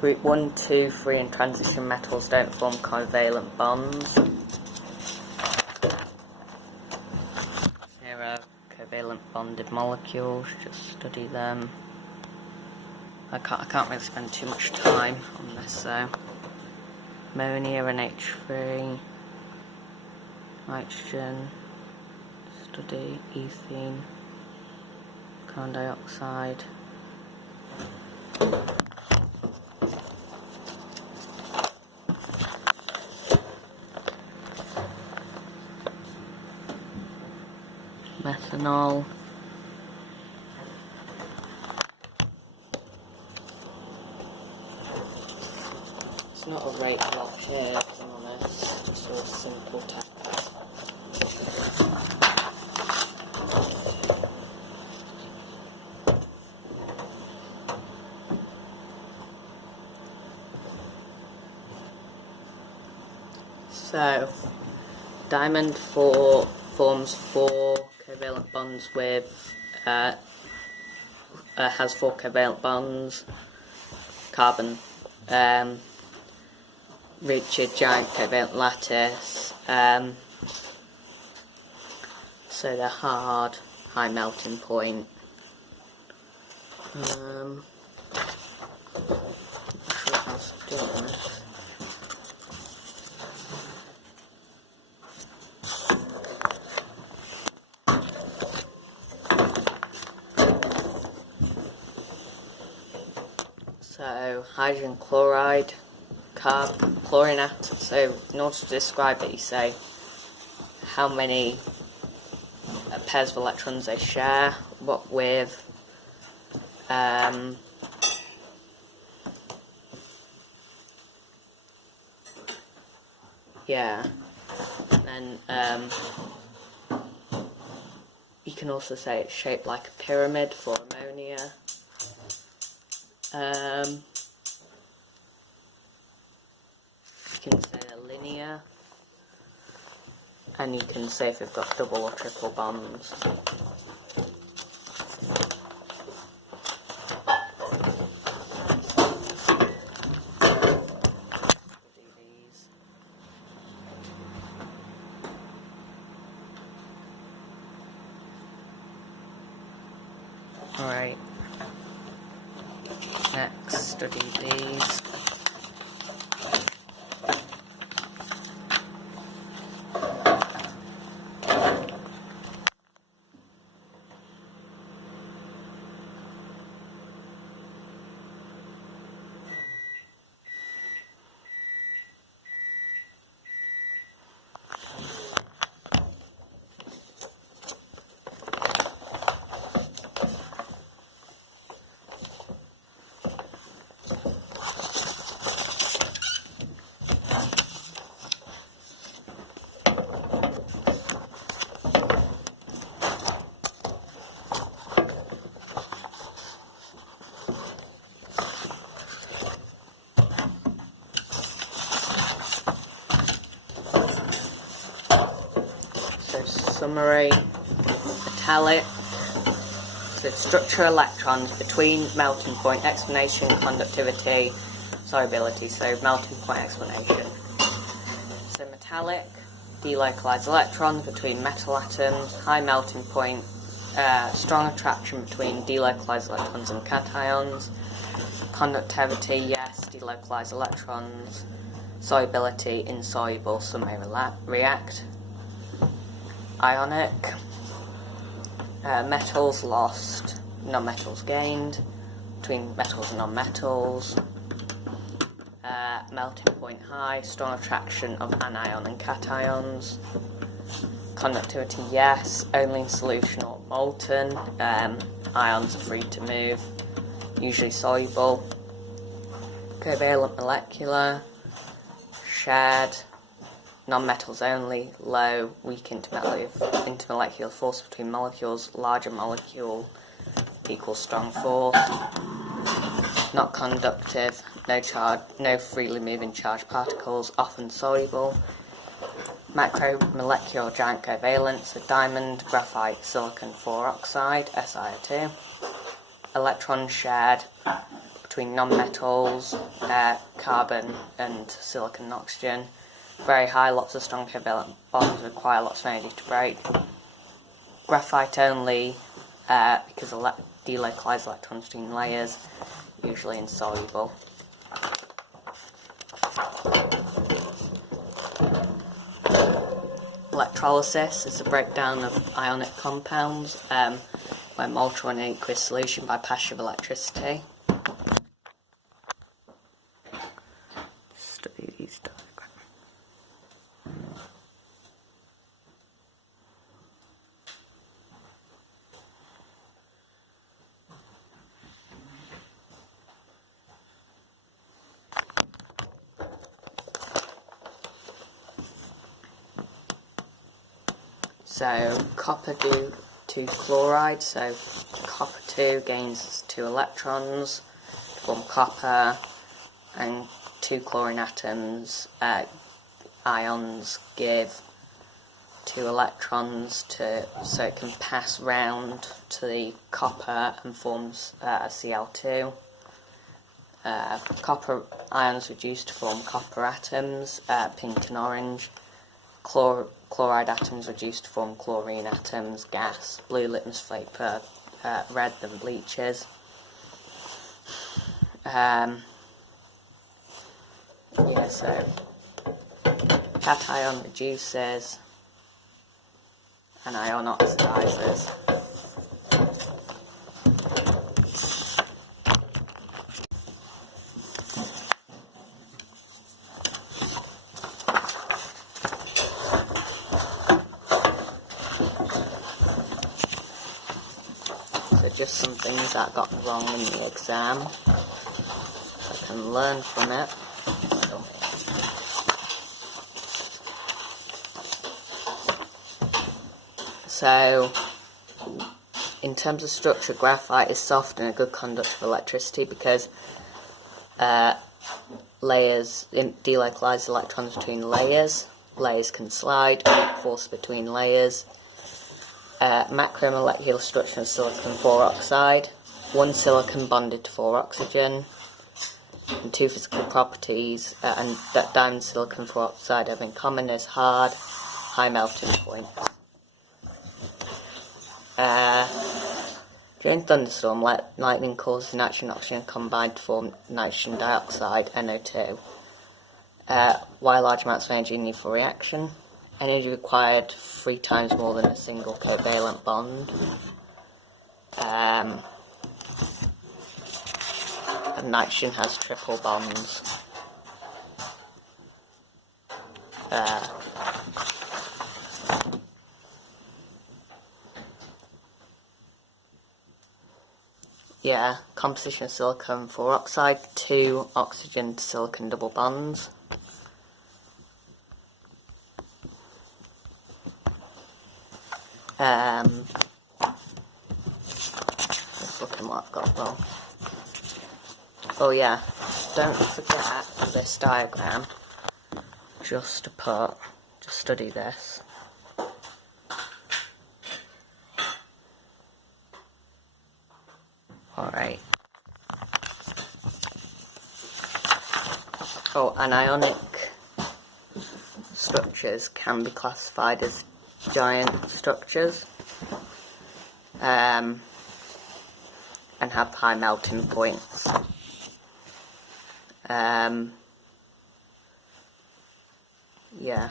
Group 1, 2, 3 and transition metals don't form covalent bonds. Here are covalent bonded molecules, just study them. I can't really spend too much time on this though. Ammonia and H3, nitrogen, study ethene, carbon dioxide. Methanol. It's not a great block here, if I'm honest. It's all simple text. So, diamond forms 4 covalent bonds with, has 4 covalent bonds. Carbon reach a giant covalent lattice, so they're hard, high melting point. Not sure how else to do this. So, hydrogen chloride, chlorine atom. So, in order to describe it, you say how many pairs of electrons they share, what with, yeah, and then you can also say it's shaped like a pyramid for ammonia. You can say they're linear, and you can say if they've got double or triple bonds. Alright, next, study these. Summary, metallic, so structure electrons between melting point, explanation, conductivity, solubility, so melting point explanation. So metallic, delocalized electrons between metal atoms, high melting point, strong attraction between delocalized electrons and cations, conductivity, yes, delocalized electrons, solubility, insoluble, some may react. Ionic, metals lost, non-metals gained, between metals and non-metals, melting point high, strong attraction of anion and cations, conductivity yes, only in solution or molten, ions are free to move, usually soluble, covalent molecular, shared, non-metals only, low, weak intermolecular force between molecules, larger molecule equals strong force, not conductive, no charge, no freely moving charged particles, often soluble, macromolecular giant covalents, so diamond, graphite, silicon 4 oxide, SiO2, electrons shared between non-metals, carbon and silicon and oxygen. Very high, lots of strong covalent bonds require lots of energy to break. Graphite only, because delocalized electrons between layers, usually insoluble. Electrolysis is the breakdown of ionic compounds, where molten or an aqueous solution by passage of electricity. Study these diagrams. So copper 2 chloride, so copper 2 gains 2 electrons to form copper, and 2 chlorine atoms, ions give 2 electrons so it can pass round to the copper and forms Cl2. Copper ions reduce to form copper atoms, pink and orange. Chloride atoms reduced to form chlorine atoms, gas, blue litmus paper, red than bleaches. So cation reduces, anion oxidizes. So just some things that got wrong in the exam, so I can learn from it. So, in terms of structure, graphite is soft and a good conductor of electricity because layers delocalize electrons between layers. Layers can slide, force between layers. Macromolecular structure of silicon 4 oxide. 1 silicon bonded to 4 oxygen. And 2 physical properties and that diamond silicon 4 oxide have in common is hard, high melting point. During thunderstorm, lightning causes nitrogen and oxygen combine to form nitrogen dioxide, NO2. Why large amounts of energy needed for reaction? Energy required 3 times more than a single covalent bond. And nitrogen has triple bonds. Composition of silicon 4 oxide, 2 oxygen to silicon double bonds. Let's look at what I've got wrong. Oh yeah, don't forget this diagram, just study this. Alright. Oh, anionic structures can be classified as giant structures and have high melting points. Yeah.